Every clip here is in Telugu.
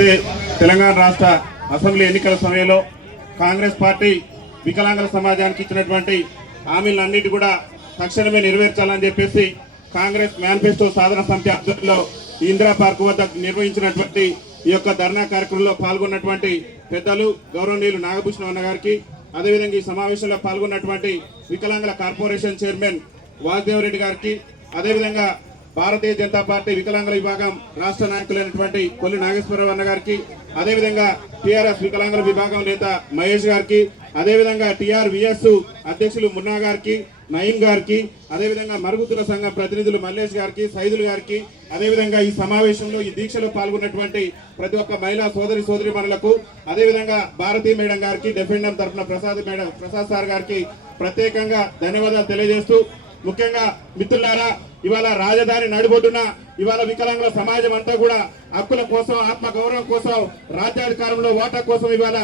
ఏదైతే తెలంగాణ రాష్ట్ర అసెంబ్లీ ఎన్నికల సమయంలో కాంగ్రెస్ పార్టీ వికలాంగుల సమాజానికి ఇచ్చినటువంటి హామీలన్నిటి కూడా తక్షణమే నెరవేర్చాలని చెప్పేసి కాంగ్రెస్ మేనిఫెస్టో సాధన సమితి ఆధ్వర్యంలో ఇందిరా పార్క్ వద్ద నిర్వహించినటువంటి ఈ యొక్క ధర్నా కార్యక్రమంలో పాల్గొన్నటువంటి పెద్దలు గౌరవనీయులు నాగభూషణం అన్న గారికి, అదేవిధంగా ఈ సమావేశంలో పాల్గొన్నటువంటి వికలాంగుల కార్పొరేషన్ చైర్మన్ వాసుదేవరెడ్డి గారికి, అదేవిధంగా భారతీయ జనతా పార్టీ వికలాంగుల విభాగం రాష్ట్ర నాయకులైనటువంటి కొల్లి నాగేశ్వరరావు అన్న గారికి, అదేవిధంగా టీఆర్ఎస్ వికలాంగుల విభాగం నేత మహేష్ గారికి, అదేవిధంగా టీఆర్వీఎస్ అధ్యక్షులు మున్నా గారికి, నయీం గారికి, అదేవిధంగా మరుగుతుల సంఘం ప్రతినిధులు మల్లేష్ గారికి, సైదులు గారికి, అదేవిధంగా ఈ సమావేశంలో ఈ దీక్షలో పాల్గొన్నటువంటి ప్రతి ఒక్క మహిళా సోదరిమణులకు, అదేవిధంగా భారతీ మేడం గారికి, డెఫెండం తరఫున ప్రసాద్ సార్ గారికి ప్రత్యేకంగా ధన్యవాదాలు తెలియజేస్తూ, ముఖ్యంగా మిత్రులారా, ఇవాళ రాజధాని నడిబొడ్డున ఇవాళ వికలాంగుల సమాజం అంతా కూడా హక్కుల కోసం, ఆత్మ గౌరవం కోసం, రాజ్యాధికారంలో ఓటా కోసం ఇవాళ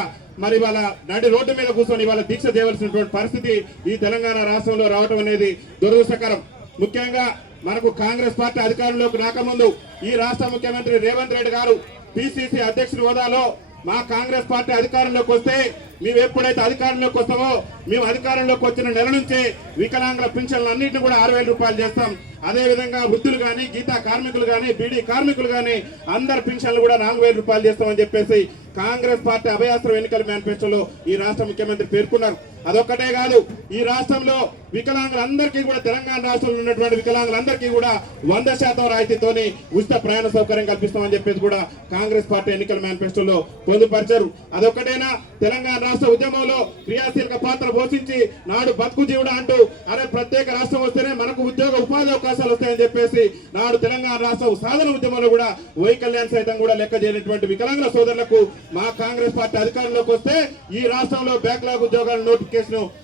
నడి రోడ్డు మీద కూర్చొని ఇవాళ దీక్ష చేయవలసినటువంటి పరిస్థితి ఈ తెలంగాణ రాష్ట్రంలో రావడం అనేది దురదృష్టకరం. ముఖ్యంగా మనకు కాంగ్రెస్ పార్టీ అధికారంలోకి రాకముందు ఈ రాష్ట్ర ముఖ్యమంత్రి రేవంత్ రెడ్డి గారు పిసిసి అధ్యక్షుడి హోదాలో మా కాంగ్రెస్ పార్టీ అధికారంలోకి వస్తే మేము ఎప్పుడైతే అధికారంలోకి వస్తామో మేము అధికారంలోకి వచ్చిన నెల నుంచే వికలాంగుల పింఛన్లు అన్నింటినీ కూడా 6,000 రూపాయలు చేస్తాం. అదేవిధంగా వృద్ధులు కానీ, గీతా కార్మికులు కానీ, బీడీ కార్మికులు కానీ అందరి పింఛన్లు కూడా 4,000 రూపాయలు చేస్తామని చెప్పేసి కాంగ్రెస్ పార్టీ అభయాస్త్రం ఎన్నికల మేనిఫెస్టోలో ఈ రాష్ట్ర ముఖ్యమంత్రి పేర్కొన్నారు. అదొక్కటే కాదు, ఈ రాష్ట్రంలో వికలాంగులందరికీ కూడా, తెలంగాణ రాష్ట్రంలో ఉన్నటువంటి వికలాంగులందరికీ కూడా 100% రాయితీతోని ఉచిత ప్రయాణ సౌకర్యం కల్పిస్తామని చెప్పేసి కూడా కాంగ్రెస్ పార్టీ ఎన్నికల మేనిఫెస్టోలో పొందుపరిచారు. అదొక్కటేనా, తెలంగాణ రాష్ట్ర ఉద్యమంలో క్రియాశీలక పాత్ర పోషించి నాడు బతుకు జీవుడా అంటూ అరే ప్రత్యేక రాష్ట్రం వస్తేనే మనకు ఉద్యోగ ఉపాధి అవకాశాలు వస్తాయని చెప్పేసి నాడు తెలంగాణ రాష్ట్ర సాధన ఉద్యమంలో కూడా వైకల్యాన్ని సైతం కూడా లెక్క చేయనటువంటి వికలాంగుల సోదరులకు మా కాంగ్రెస్ పార్టీ అధికారంలోకి వస్తే ఈ రాష్ట్రంలో బ్యాక్లాగ్ ఉద్యోగాల నోటిఫికేషన్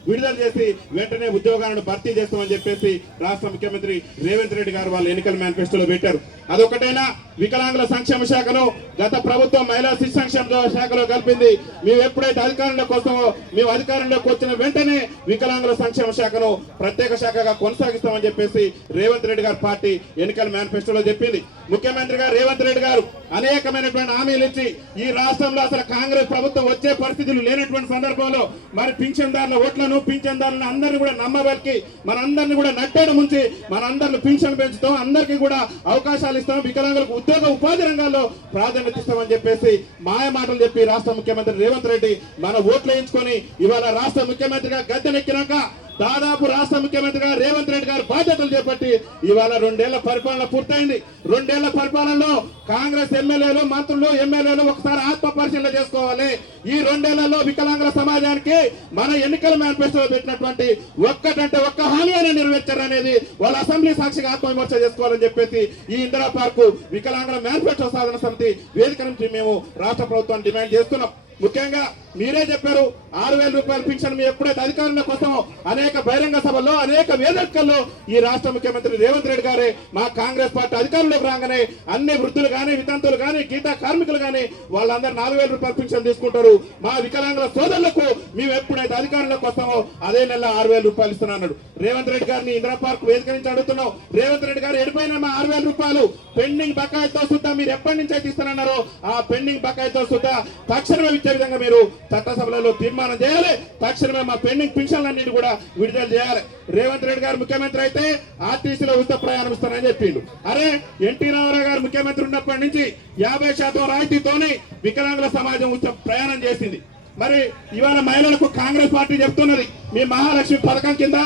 విడుదల చేసి వెంటనే ఉద్యోగాలను భర్తీ చేస్తామని చెప్పేసి రాష్ట్ర ముఖ్యమంత్రి రేవంత్ రెడ్డి గారు వాళ్ళ ఎన్నికల మేనిఫెస్టోలో పెట్టారు. అదొకటైనా, వికలాంగుల సంక్షేమ శాఖను గత ప్రభుత్వం మహిళా శిశు సంక్షేమ శాఖలో కలిపింది. మేము ఎప్పుడైతే అధికారంలోకి వస్తామో మేము అధికారంలోకి వచ్చిన వెంటనే వికలాంగుల సంక్షేమ శాఖను ప్రత్యేక శాఖగా కొనసాగిస్తామని చెప్పేసి రేవంత్ రెడ్డి గారి పార్టీ ఎన్నికల మేనిఫెస్టోలో చెప్పింది. ముఖ్యమంత్రి గారు రేవంత్ రెడ్డి గారు అనేకమైనటువంటి హామీలు ఇచ్చి ఈ రాష్ట్రంలో అసలు కాంగ్రెస్ ప్రభుత్వం వచ్చే పరిస్థితులు లేనటువంటి సందర్భంలో మరి పింఛన్దారుల ఓట్లను, పింఛన్దారులను అందరినీ కూడా నమ్మబలికి మనందరినీ కూడా నట్టేడు ముంచి మనందరిని పింఛన్ పెంచుతాం, అందరికీ కూడా అవకాశాలు ఇస్తాం, వికలాంగులకు ఉద్యోగ ఉపాధి రంగాల్లో ప్రాధాన్యత ఇస్తామని చెప్పేసి మాయ మాటలు చెప్పి రాష్ట్ర ముఖ్యమంత్రి రేవంత్ రెడ్డి మన ఓట్లు వేయించుకొని ఇవాళ రాష్ట్ర ముఖ్యమంత్రిగా గద్దెనెక్కినాక దాదాపు రాష్ట్ర ముఖ్యమంత్రిగా రేవంత్ రెడ్డి గారు బాధ్యతలు చేపట్టి ఇవాళ 2 ఏళ్ల పరిపాలన పూర్తయింది. 2 ఏళ్ల పరిపాలనలో కాంగ్రెస్ ఎమ్మెల్యేలు, మంత్రులు, ఎమ్మెల్యేలు ఒకసారి ఆత్మ పరిశీలన చేసుకోవాలి. ఈ 2 ఏళ్లలో వికలాంగుల సమాజానికి మన ఎన్నికల మేనిఫెస్టోలో పెట్టినటువంటి ఒక్క హామీ అయినా నెరవేర్చారనేది వాళ్ళ అసెంబ్లీ సాక్షిగా ఆత్మవిమర్శ చేసుకోవాలని చెప్పేసి ఈ ఇందిరా పార్కు వికలాంగుల మేనిఫెస్టో సాధన సమితి వేదిక నుంచి మేము రాష్ట్ర ప్రభుత్వాన్ని డిమాండ్ చేస్తున్నాం. ముఖ్యంగా మీరే చెప్పారు 6,000 రూపాయల పింఛన్ మీ ఎప్పుడైతే అధికారంలోకి వస్తామో అనేక బహిరంగ సభల్లో, అనేక వేదికల్లో ఈ రాష్ట్ర ముఖ్యమంత్రి రేవంత్ రెడ్డి గారే మా కాంగ్రెస్ పార్టీ అధికారంలోకి రాగానే అన్ని వృద్ధులు కానీ, వితంతువులు కానీ, గీతా కార్మికులు కానీ వాళ్ళందరూ 4,000 రూపాయల పింఛన్ తీసుకుంటారు. మా వికలాంగుల సోదరులకు మేము ఎప్పుడైతే అధికారంలోకి వస్తామో అదే నెల 6,000 రూపాయలు ఇస్తున్నాడు. రేవంత్ రెడ్డి గారిని ఇందిరా పార్క్ వేదిక నుంచి అడుగుతున్నాం, రేవంత్ రెడ్డి గారు ఎడిపోయిన మా 6,000 రూపాయలు పెండింగ్ బకాయితో సుద్ధా మీరు ఎప్పటి నుంచి అయితే ఇస్తున్నారో ఆ పెండింగ్ బకాయితో సుద్ధా తక్షణమే ఇచ్చే విధంగా మీరు చట్టసభలలో తీర్మానం చేయాలి. తక్షణమే మా పెండింగ్ పింఛన్లన్నింటినీ కూడా విడుదల చేయాలి. రేవంత్ రెడ్డి గారు ముఖ్యమంత్రి అయితే ఆర్టీసీలో ఉచిత ప్రయాణం ఇస్తానని చెప్పిండు. అరే ఎన్టీ రామారావు గారు ముఖ్యమంత్రి ఉన్నప్పటి నుంచి 50% రాయితీతోనే వికలాంగుల సమాజం ఉచిత ప్రయాణం చేసింది. మరి ఇవాళ మహిళలకు కాంగ్రెస్ పార్టీ చెప్తున్నది మీ మహాలక్ష్మి పథకం కింద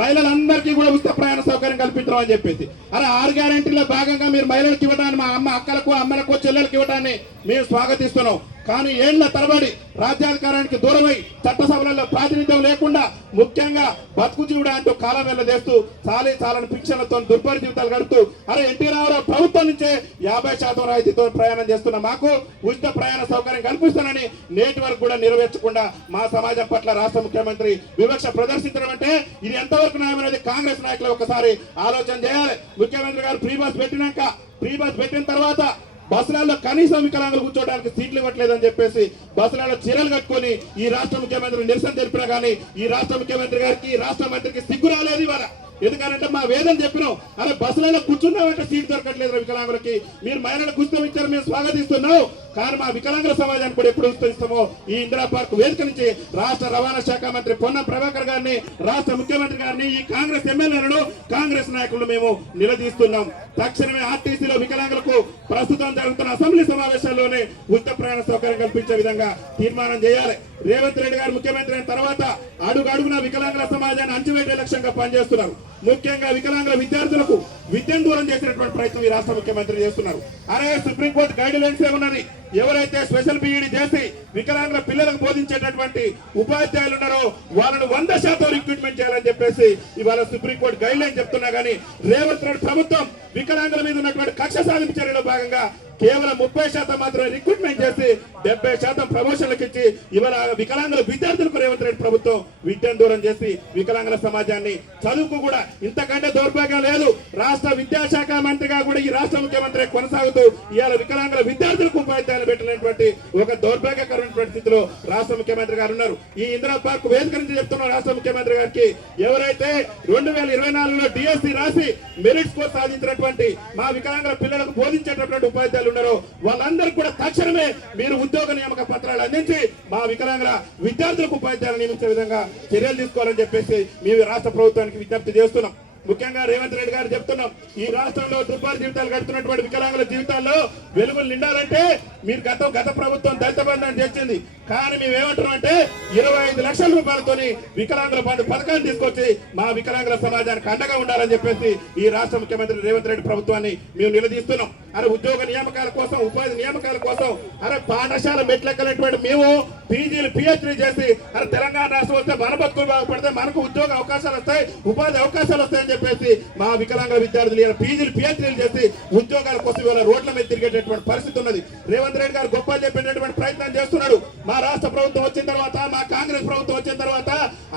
మహిళలందరికీ కూడా ఉచిత ప్రయాణ సౌకర్యం కల్పించడం అని చెప్పేసి. అరే 6 గ్యారెంటీలో భాగంగా మీరు మహిళలకు ఇవ్వడాన్ని, మా అక్కలకు, అమ్మలకు, చెల్లెలకు ఇవ్వడాన్ని మేము స్వాగతిస్తున్నాం. కానీ ఏళ్ల తరబడి రాజ్యాధికారానికి దూరమై చట్టసభలలో ప్రాతినిధ్యం లేకుండా ముఖ్యంగా బతుకు జీవుడా అంటూ కాలం వెళ్ళదేస్తూ చాలని పింఛన్లతో దుర్భర జీవితాలు గడుపుతూ అరే ఎన్టీ రామారావు ప్రభుత్వం నుంచే 50% రాయితీతో ప్రయాణం చేస్తున్న మాకు ఉచిత ప్రయాణ సౌకర్యం కల్పిస్తానని నేటి వరకు కూడా నెరవేర్చకుండా మా సమాజం పట్ల రాష్ట్ర ముఖ్యమంత్రి వివక్ష ప్రదర్శించడం అంటే ఇది ఎంతవరకు న్యాయం అనేది కాంగ్రెస్ నాయకులు ఒకసారి ఆలోచన చేయాలి. ముఖ్యమంత్రి గారు ఫ్రీ బస్ పెట్టిన తర్వాత బస్సులలో కనీసం వికలాంగులు కూర్చోవడానికి సీట్లు ఇవ్వట్లేదని చెప్పేసి బస్సులలో చీరలు కట్టుకొని ఈ రాష్ట్ర ముఖ్యమంత్రి నిరసన తెలిపినా కానీ ఈ రాష్ట్ర ముఖ్యమంత్రి గారికి, ఈ రాష్ట్ర మంత్రికి సిగ్గు రాలేదు. ఇవాళ ఎందుకంటే మా వేదన చెప్పినాం, అరే బస్సులలో కూర్చున్నామంటే సీట్ దొరకట్లేదు వికలాంగులకి, మీరు మహిళలకు ఉచితం ఇచ్చారు, మేము స్వాగతిస్తున్నాం, కానీ మా వికలాంగుల సమాజానికి కూడా ఎప్పుడు ఉచితం ఈ ఇందిరా పార్క్ వేదిక నుంచి రాష్ట్ర రవాణా శాఖ మంత్రి పొన్నం ప్రభాకర్ గారిని, రాష్ట్ర ముఖ్యమంత్రి గారిని, ఈ కాంగ్రెస్ ఎమ్మెల్యేలను, కాంగ్రెస్ నాయకులను మేము నిలదీస్తున్నాం. తక్షణమే ఆర్టీసీలో వికలాంగులకు ప్రస్తుతం జరుగుతున్న అసెంబ్లీ సమావేశాల్లోనే ఉచిత ప్రయాణ సౌకర్యం కల్పించే విధంగా తీర్మానం చేయాలి. రేవంత్ రెడ్డి గారు ముఖ్యమంత్రి అయిన తర్వాత అడుగడుగున వికలాంగుల సమాజాన్ని అంచువేటే లక్ష్యంగా పనిచేస్తున్నారు. ముఖ్యంగా వికలాంగుల విద్యార్థులకు విద్యను దూరం చేసినటువంటి ప్రయత్నం ఈ రాష్ట్ర ముఖ్యమంత్రి చేస్తున్నారు. అరే సుప్రీంకోర్టు గైడ్ లైన్స్ ఏమున్నది, ఎవరైతే స్పెషల్ బీఈడి చేసి వికలాంగుల పిల్లలకు బోధించేటటువంటి ఉపాధ్యాయులు ఉన్నారో వాళ్ళను 100% రిక్రూట్మెంట్ చేయాలని చెప్పేసి ఇవాళ సుప్రీంకోర్టు గైడ్ లైన్ చెప్తున్నా కానీ రేవంత్ రెడ్డి ప్రభుత్వం వికలాంగుల మీద ఉన్నటువంటి కక్ష సాధింపు చర్యలో భాగంగా కేవలం 30% మాత్రమే రిక్రూట్మెంట్ చేసి 70% ప్రమోషన్లకు ఇచ్చి ఇవాళ వికలాంగుల విద్యార్థులకు రేవంత్ రెడ్డి ప్రభుత్వం విద్యను దూరం చేసి వికలాంగుల సమాజాన్ని చదువుకు కూడా ఇంతకంటే దౌర్భాగ్యం లేదు. రాష్ట్ర విద్యాశాఖ మంత్రిగా కూడా ఈ రాష్ట్ర ముఖ్యమంత్రి కొనసాగుతూ ఇవాళ వికలాంగుల విద్యార్థులకు ఉపాధ్యాయులు పెట్టినటువంటి ఒక దౌర్భాగ్యకరమైనటువంటి స్థితిలో రాష్ట్ర ముఖ్యమంత్రి గారు ఉన్నారు. ఈ ఇందిరా పార్క్ వేదిక నుంచి చెప్తున్న రాష్ట్ర ముఖ్యమంత్రి గారికి, ఎవరైతే 2024లో డిఎస్సి రాసి మెరిట్ స్కోర్ సాధించినటువంటి మా వికలాంగుల పిల్లలకు బోధించేటటువంటి ఉపాధ్యాయులు ఉన్నారో వాళ్ళందరూ కూడా తక్షణమే మీరు ఉద్యోగ నియామక పత్రాలు అందించి మా వికలాంగుల విద్యార్థులకు ఉపాధ్యాయులు నియమించే విధంగా చర్యలు తీసుకోవాలని చెప్పేసి మేము రాష్ట్ర ప్రభుత్వానికి విజ్ఞప్తి చేస్తున్నాం. ముఖ్యంగా రేవంత్ రెడ్డి గారు చెప్తున్నాం, ఈ రాష్ట్రంలో దుర్భర జీవితాలు గడుపుతున్నటువంటి వికలాంగుల జీవితాల్లో వెలుగులు నిండాలంటే మీరు గత ప్రభుత్వం దళిత బంధాన్ని తెచ్చింది, కానీ మేము ఏమంటున్నాం అంటే 25 లక్షల రూపాయలతోని వికలాంగుల బంధు పథకాన్ని తీసుకొచ్చి మా వికలాంగుల సమాజానికి అండగా ఉండాలని చెప్పేసి ఈ రాష్ట్ర ముఖ్యమంత్రి రేవంత్ రెడ్డి ప్రభుత్వాన్ని మేము నిలదీస్తున్నాం. అరే ఉద్యోగ నియామకాల కోసం, ఉపాధి నియామకాల కోసం, అరే పాఠశాల మెట్లెక్కలేటువంటి మేము పీజీలు పిహెచ్డీ చేసి అరే తెలంగాణ రాష్ట్రం వస్తే మన బతుకులు బాగుపడితే మనకు ఉద్యోగ అవకాశాలు వస్తాయి, ఉపాధి అవకాశాలు వస్తాయని చెప్పేసి మా వికలాంగుల విద్యార్థులు ఇలా పీజీలు పిహెచ్డీలు చేసి ఉద్యోగాల కోసం ఇవాళ రోడ్ల మీద తిరిగేటటువంటి పరిస్థితి ఉన్నది. రేవంత్ రెడ్డి గారు గొప్ప చెప్పేటటువంటి ప్రయత్నం చేస్తున్నాడు. మా రాష్ట్ర ప్రభుత్వం వచ్చిన తర్వాత, మా కాంగ్రెస్ ప్రభుత్వం వచ్చిన తర్వాత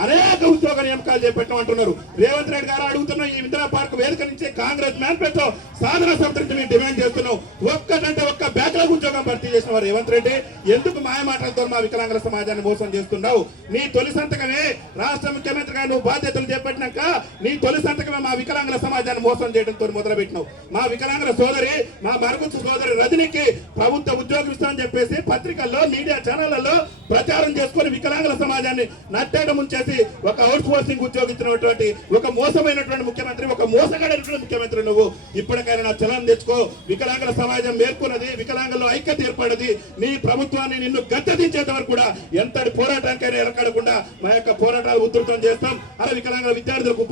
అనేక ఉద్యోగ నియామకాలు చేపట్టాం అంటున్నారు. రేవంత్ రెడ్డి గారు అడుగుతున్న ఈ ఇందిరా పార్క్ వేదిక నుంచి కాంగ్రెస్ మేనిఫెస్టో సాధన సంతరించి మేము డిమాండ్ చేస్తున్నాం. ఒక్కటంటే ఒక్క బ్యాక్లాగ్ ఉద్యోగం భర్తీ చేసిన వారు రేవంత్ రెడ్డి ఎందుకు మాయ మాటలతో మా వికలాంగుల సమాజాన్ని మోసం చేస్తున్నావు? నీ తొలి సంతకమే రాష్ట్ర ముఖ్యమంత్రిగా నువ్వు బాధ్యతలు చేపట్టినాక నీ తొలి సంతకమే మా వికలాంగుల సమాజాన్ని మోసం చేయడంతో మొదలుపెట్టినావు. మా వికలాంగుల సోదరి, మా మరుగుచ్చు సోదరి రజనికి ప్రభుత్వ ఉద్యోగం ఇస్తామని చెప్పేసి పత్రికల్లో, మీడియా ఛానళ్లలో ప్రచారం చేసుకుని వికలాంగుల సమాజాన్ని నట్టేట ముంచేసి ఒక అవుట్ సోర్సింగ్ ఉద్యోగించినటువంటి ఒక మోసమైనటువంటి ముఖ్యమంత్రి, ఒక మోసగాడైనటువంటి ముఖ్యమంత్రి నువ్వు. ఇప్పటికైనా నా చలనం తెచ్చుకో. వికలాంగుల సమాజం మేర్కొన్నది, వికలాంగుల్లో ఐక్యత ఏర్పడది. నీ ప్రభుత్వాన్ని నిన్ను గద్దెదించేంత వరకు కూడా ఎంతటి పోరాటానికైనా ఎరకడకుండా మా యొక్క పోరాటాలు ఉధృతం చేస్తాం. అలా వికలాంగుల విద్యార్థులకు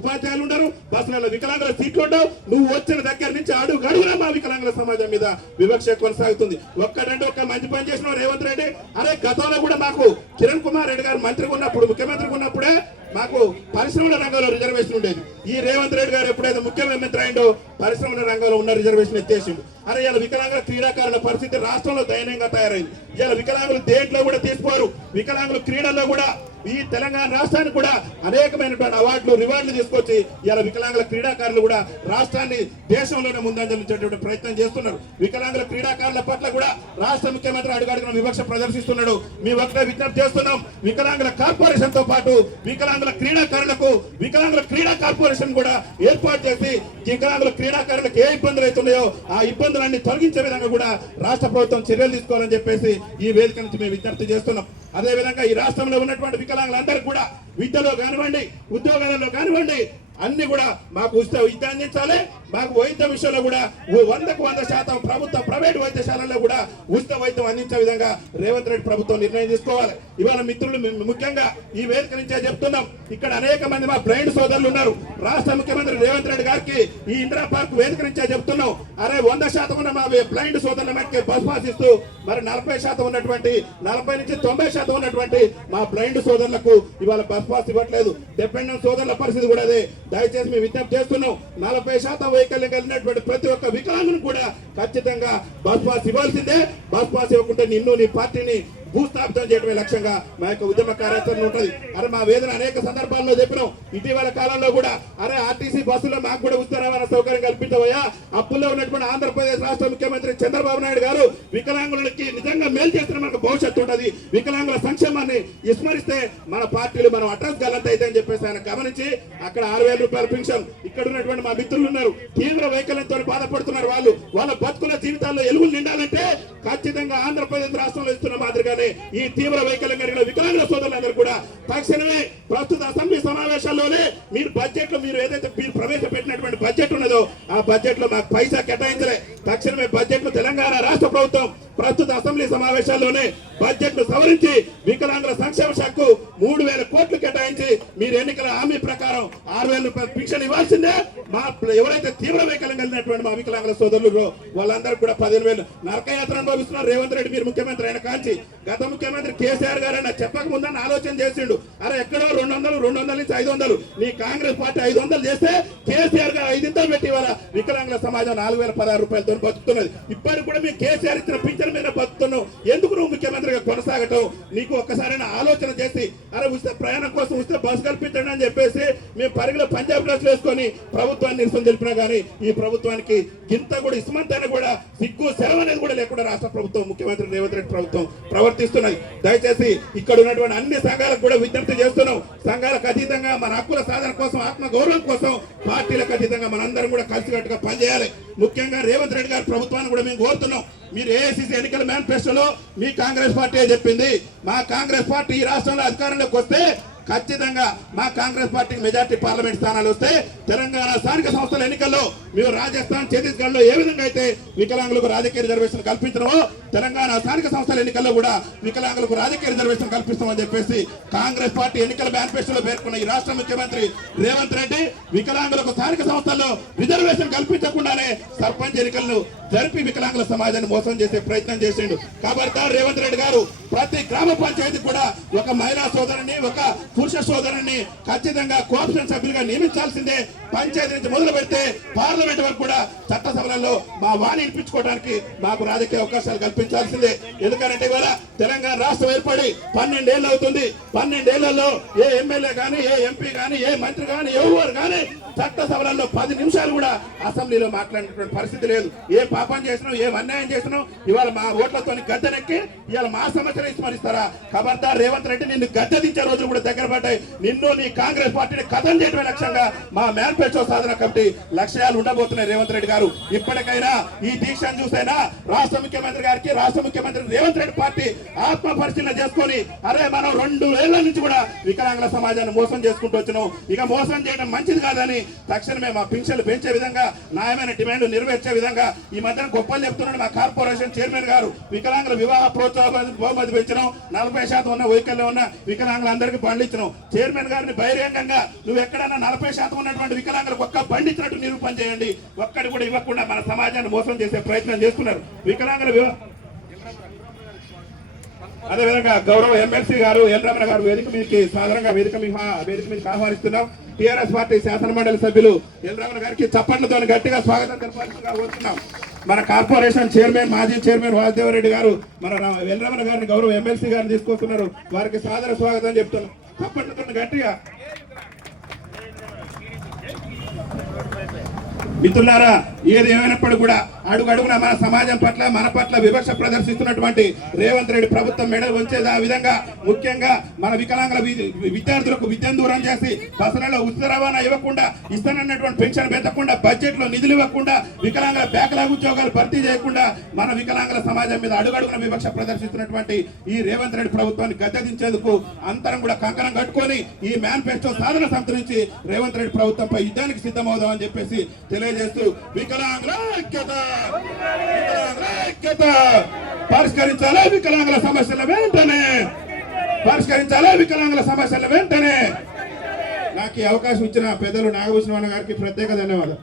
ఉపాధ్యాయులు ఉండరు, బస్సులలో వికలాంగుల సీట్లు ఉండవు. నువ్వు వచ్చిన దగ్గర నుంచి అడుగునా మా వికలాంగుల సమాజం మీద వివక్ష కొనసాగుతుంది. ఒక్కటంటే ఒక్క మంచి పని చేసిన రేవంత్ రెడ్డి. అరే గతంలో కూడా మాకు కిరణ్ కుమార్ రెడ్డి గారు మంత్రిగా ఉన్నప్పుడు, ముఖ్యమంత్రిగా ఉన్నప్పుడే మాకు పరిశ్రమల రంగంలో రిజర్వేషన్ ఉండేది. ఈ రేవంత్ రెడ్డి గారు ఎప్పుడైతే ముఖ్యమంత్రి అయిందో పరిశ్రమల రంగంలో ఉన్న రిజర్వేషన్ ఎత్తేసిండు. అరే ఇలా వికలాంగుల క్రీడాకారుల పరిస్థితి రాష్ట్రంలో దయనీయంగా తయారైంది. ఇలా వికలాంగులు దేంట్లో కూడా తీసుకోరు. వికలాంగులు క్రీడల్లో కూడా ఈ తెలంగాణ రాష్ట్రానికి కూడా అనేకమైనటువంటి అవార్డులు, రివార్డులు తీసుకొచ్చి ఇలా వికలాంగుల క్రీడాకారులు కూడా రాష్ట్రాన్ని దేశంలోనే ముందంజలించేటువంటి ప్రయత్నం చేస్తున్నారు. వికలాంగుల క్రీడాకారుల పట్ల కూడా రాష్ట్ర ముఖ్యమంత్రి అడుగడుగున వివక్ష ప్రదర్శిస్తున్నాడు. మీ ఒకటే విజ్ఞప్తి చేస్తున్నాం, వికలాంగుల కార్పొరేషన్ తో పాటు వికలాంగుల క్రీడాకారులకు వికలాంగుల క్రీడా కార్పొరేషన్ కూడా ఏర్పాటు చేసి వికలాంగుల క్రీడాకారులకు ఏ ఇబ్బందులు అవుతున్నాయో ఆ ఇబ్బందులన్నీ తొలగించే విధంగా కూడా రాష్ట్ర ప్రభుత్వం చర్యలు తీసుకోవాలని చెప్పేసి ఈ వేదిక నుంచి మేము విజ్ఞప్తి చేస్తున్నాం. అదే విధంగా ఈ రాష్ట్రంలో ఉన్నటువంటి వికలాంగులందరూ కూడా విద్యలో కానివ్వండి, ఉద్యోగాలలో కానివ్వండి, అన్ని కూడా మాకు ఉచిత విద్య అందించాలి. మాకు వైద్య విషయంలో కూడా 100% ప్రభుత్వ ప్రైవేట్ వైద్యశాలల్లో కూడా ఉచిత వైద్యం అందించే విధంగా రేవంత్ రెడ్డి ప్రభుత్వం నిర్ణయం తీసుకోవాలి. ఇవాళ మిత్రులు ముఖ్యంగా ఈ వేదిక నుంచే చెప్తున్నాం, ఇక్కడ అనేక మంది మా బ్లైండ్ సోదరులు ఉన్నారు. రాష్ట్ర ముఖ్యమంత్రి రేవంత్ రెడ్డి గారికి ఈ ఇందిరా పార్క్ వేదిక నుంచే చెప్తున్నాం, అరే 100% ఉన్న మా బ్లైండ్ సోదరుల మధ్య బస్ పాస్ ఇస్తూ మరి 40% ఉన్నటువంటి 40 నుంచి 90% ఉన్నటువంటి మా బ్లైండ్ సోదరులకు ఇవాళ బస్ పాస్ ఇవ్వట్లేదు. డిపెండెంట్ సోదరుల పరిస్థితి కూడా అదే. దయచేసి మేము విజ్ఞప్తి చేస్తున్నాం, 40% వైకల్యం కలిగినటువంటి ప్రతి ఒక్క వికలాంగుని కూడా ఖచ్చితంగా బస్ పాస్ ఇవ్వాల్సిందే. బస్ పాస్ ఇవ్వకుంటే నిన్ను, నీ పార్టీని భూస్థాపితం చేయడమే లక్ష్యంగా మా యొక్క ఉద్యమ కార్యాచరణ ఉంటుంది. అరే మా వేదన అనేక సందర్భాల్లో చెప్పినాం. ఇటీవల కాలంలో కూడా అరే ఆర్టీసీ బస్సులో మాకు కూడా ఉచిత రవాణా సౌకర్యం కల్పించవయ్యా. అప్పుల్లో ఉన్నటువంటి ఆంధ్రప్రదేశ్ రాష్ట్ర ముఖ్యమంత్రి చంద్రబాబు నాయుడు గారు వికలాంగులకి నిజంగా మేలు చేస్తున్న మనకు భవిష్యత్తు ఉంటుంది, వికలాంగుల సంక్షేమాన్ని విస్మరిస్తే మన పార్టీలు మనం అడ్రస్ గలంత అయితే అని చెప్పేసి ఆయన గమనించి అక్కడ 6,000 రూపాయల పెన్షన్. ఇక్కడ ఉన్నటువంటి మా మిత్రులు ఉన్నారు, తీవ్ర వైకల్యంతో బాధపడుతున్నారు. వాళ్ళ బతుకుల జీవితాల్లో ఎలుగులు నిండాలంటే ఖచ్చితంగా ఆంధ్రప్రదేశ్ రాష్ట్రంలో ఇస్తున్న మాదిరిగానే ఈ తీవ్ర వైకల్యం కలిగిన వికలాంగుల సోదరులందరూ కూడా తక్షణమే ప్రస్తుత అసెంబ్లీ సమావేశాల్లోనే మీరు ఏదైతే మీరు ప్రవేశపెట్టినటువంటి బడ్జెట్ ఉన్నదో ఆ బడ్జెట్ లో మాకు పైసా కేటాయించలే. తక్షణమే బడ్జెట్ లో తెలంగాణ రాష్ట్ర ప్రభుత్వం ప్రస్తుత అసెంబ్లీ సమావేశాల్లోనే బడ్జెట్ ను సవరించి వికలాంగుల సంక్షేమ శాఖకు 3,000 కోట్లు కేటాయించి మీరు ఎన్నికల హామీ ప్రకారం 6,000 రూపాయల పింఛన్ ఇవ్వాల్సిందే. మా ఎవరైతే తీవ్ర వైకల్యం కలిగినటువంటి మా వికలాంగుల సోదరులు వాళ్ళందరూ కూడా 15,000 నరకయాత్ర అనుభవిస్తున్నారు. రేవంత్ రెడ్డి మీరు ముఖ్యమంత్రి అయిన కాంచి గత ముఖ్యమంత్రి కేసీఆర్ గారు అయినా చెప్పక ముందని ఆలోచన చేసిండు. అరే ఎక్కడో 200 నుంచి 500 నీ కాంగ్రెస్ పార్టీ 500 చేస్తే కేసీఆర్ గారు 500 పెట్టి ఇవాళ వికలాంగుల సమాజం 4,016 రూపాయలతో బతుకుతున్నది. ఇప్పటికి కూడా మీ కేసీఆర్ ఇచ్చిన పింఛన్ మీద బతుకుతున్నావు. ఎందుకు నువ్వు ముఖ్యమంత్రిగా కొనసాగటం? నీకు ఒక్కసారైనా ఆలోచన చేసి అరే ఉచిత ప్రయాణం కోసం ఉచిత బస్సు కల్పించండి అని చెప్పేసి మేము పరిగిలో పంజాబ్ డ్రెస్ వేసుకొని ప్రభుత్వాన్ని నిరసన తెలిపినా కానీ ఈ ప్రభుత్వానికి ఇంత కూడా ఇస్మంతైనా కూడా సిగ్గు సెలవు అనేది కూడా లేకుండా రాష్ట్ర ప్రభుత్వం ముఖ్యమంత్రి రేవంత్ రెడ్డి ప్రభుత్వం ప్రవర్తిస్తున్నది. దయచేసి ఇక్కడ ఉన్నటువంటి అన్ని సంఘాలకు కూడా విజ్ఞప్తి చేస్తున్నాం. సంఘాలకు అతీతంగా మన హక్కుల సాధన కోసం ఆత్మ గౌరవం కోసం పార్టీలకు అతీతంగా మనందరం కూడా కలిసికట్టుగా పనిచేయాలి. ముఖ్యంగా రేవంత్ రెడ్డి గారి ప్రభుత్వాన్ని కూడా మేము కోరుతున్నాం. మీరు ఏఐసిసి ఎన్నికల మేనిఫెస్టోలో మీ కాంగ్రెస్ పార్టీ చెప్పింది మా కాంగ్రెస్ పార్టీ ఈ రాష్ట్రంలో అధికారంలోకి వస్తే ఖచ్చితంగా మా కాంగ్రెస్ పార్టీకి మెజార్టీ పార్లమెంట్ స్థానాలు వస్తే తెలంగాణ స్థానిక సంస్థల ఎన్నికల్లో మేము రాజస్థాన్ ఛత్తీస్గఢ్ లో ఏ విధంగా అయితే వికలాంగులకు రాజకీయ రిజర్వేషన్ కల్పించడమో తెలంగాణ స్థానిక సంస్థల ఎన్నికల్లో కూడా వికలాంగులకు రాజకీయ రిజర్వేషన్ కల్పిస్తామని చెప్పేసి కాంగ్రెస్ పార్టీ ఎన్నికల మేనిఫెస్టోలో పేర్కొన్న ఈ రాష్ట్ర ముఖ్యమంత్రి రేవంత్ రెడ్డి వికలాంగులకు స్థానిక సంస్థల్లో రిజర్వేషన్ కల్పించకుండానే సర్పంచ్ ఎన్నికలను జరిపి వికలాంగుల సమాజాన్ని మోసం చేసే ప్రయత్నం చేసిండు. కాబట్టి రేవంత్ రెడ్డి గారు ప్రతి గ్రామ పంచాయతీ కూడా ఒక మహిళా సోదరుని ఒక పురుష సోదరుని ఖచ్చితంగా కోఆప్షన్ సభ్యులుగా నియమించాల్సిందే. పంచాయతీ నుంచి మొదలు పెడితే పార్లమెంట్ వరకు కూడా చట్టసభలలో మా వాణి వినిపించుకోవడానికి మాకు రాజకీయ అవకాశాలు కల్పించాల్సిందే. ఎందుకంటే ఇవాళ తెలంగాణ రాష్ట్రం ఏర్పడి 12 ఏళ్ళు అవుతుంది. 12 ఏళ్లలో ఏ ఎమ్మెల్యే కానీ ఏ ఎంపీ కానీ ఏ మంత్రి కానీ ఎవరు కానీ చట్టసభలలో 10 నిమిషాలు కూడా అసెంబ్లీలో మాట్లాడినటువంటి పరిస్థితి లేదు. ఏ పాపం చేసినాం ఏ అన్యాయం చేసినాం ఇవాళ మా ఓట్లతో గద్దెనెక్కి ఇవాళ మా సమస్యలు విస్మరిస్తారా? ఖబర్దార్ రేవంత్ రెడ్డి నిన్ను గద్దెదించే రోజులు కూడా దగ్గర పడ్డాయి. నిన్ను నీ కాంగ్రెస్ పార్టీని కథం చేయడమే లక్ష్యంగా మా మేనిఫెస్టో సాధన కమిటీ లక్ష్యాలు ఉండబోతున్నాయి. రేవంత్ రెడ్డి గారు ఇప్పటికైనా ఈ దీక్షను చూసైనా రాష్ట్ర ముఖ్యమంత్రి గారికి రాష్ట్ర ముఖ్యమంత్రి రేవంత్ రెడ్డి పార్టీ ఆత్మ పరిశీలన చేసుకొని అరే మనం 2 ఏళ్ల నుంచి కూడా వికలాంగుల సమాజాన్ని మోసం చేసుకుంటూ వచ్చినాం. ఇక మోసం చేయడం మంచిది కాదని తక్షణమే మా పింఛన్లు పెంచే విధంగా న్యాయమైన డిమాండ్ నెరవేర్చే విధంగా ఈ మధ్యన గొప్పలు చెప్తున్నాడు మా కార్పొరేషన్ చైర్మన్ గారు. వికలాంగుల వివాహ ప్రోత్సాహ బహుమతి పెంచడం 40% ఉన్న వైకల్యం ఉన్న వికలాంగులందరికీ బండ్లు ఇచ్చినాం. చైర్మన్ గారిని బహిరంగంగా నువ్వు ఎక్కడన్నా 40% ఉన్నటువంటి వికలాంగులకు ఒక్క బండి ఇచ్చినట్టు నిరూపణ చేయండి. ఒక్కడి కూడా ఇవ్వకుండా మన సమాజాన్ని మోసం చేసే ప్రయత్నం చేస్తున్నారు. వికలాంగుల అదేవిధంగా గౌరవ ఎమ్మెల్సీ గారు ఎల్ రమణ గారు వేదిక మీదకి సాధారణంగా వేదిక మీదకి ఆహ్వానిస్తున్నాం. టీఆర్ఎస్ పార్టీ శాసన మండలి సభ్యులు ఎల్ రమణ గారికి చప్పట్లతో గట్టిగా స్వాగతం తెలపాల్సిందిగా కోరుతున్నాం. మన కార్పొరేషన్ చైర్మన్ మాజీ చైర్మన్ వాసుదేవరెడ్డి గారు మన ఎల్ రమణ గారిని గౌరవ ఎమ్మెల్సీ గారిని తీసుకొస్తున్నారు. వారికి సాదర స్వాగతం చెప్తున్నాం. చప్పట్లతో గట్టిగా. మిత్రులారా ఏది ఏమైనప్పుడు కూడా అడుగడుగున మన సమాజం పట్ల మన పట్ల వివక్ష ప్రదర్శిస్తున్నటువంటి రేవంత్ రెడ్డి ప్రభుత్వం మెడలు వంచేది ఆ విధంగా ముఖ్యంగా మన వికలాంగుల విద్యార్థులకు విద్యను దూరం చేసి బస్సులలో ఉచిత రవాణా ఇవ్వకుండా ఇస్తానన్నటువంటి పెన్షన్ పెంచకుండా బడ్జెట్ లో నిధులు ఇవ్వకుండా వికలాంగుల బ్యాక్లాగ్ ఉద్యోగాలు భర్తీ చేయకుండా మన వికలాంగుల సమాజం మీద అడుగడుగున వివక్ష ప్రదర్శిస్తున్నటువంటి ఈ రేవంత్ రెడ్డి ప్రభుత్వాన్ని గద్దెదించేందుకు అందరం కూడా కంకణం కట్టుకొని ఈ మేనిఫెస్టో సాధన సమితి నుంచి రేవంత్ రెడ్డి ప్రభుత్వంపై యుద్ధానికి సిద్ధమవుదామని చెప్పేసి తెలియజేస్తూ వికలాంగుల ఐక్యత పరిష్కరించాలి వికలాంగుల సమస్యల వెంటనే పరిష్కరించాలి వికలాంగుల సమస్యల వెంటనే. నాకు ఈ అవకాశం ఇచ్చిన పెద్దలు నాగభూషణ గారికి ప్రత్యేక ధన్యవాదాలు.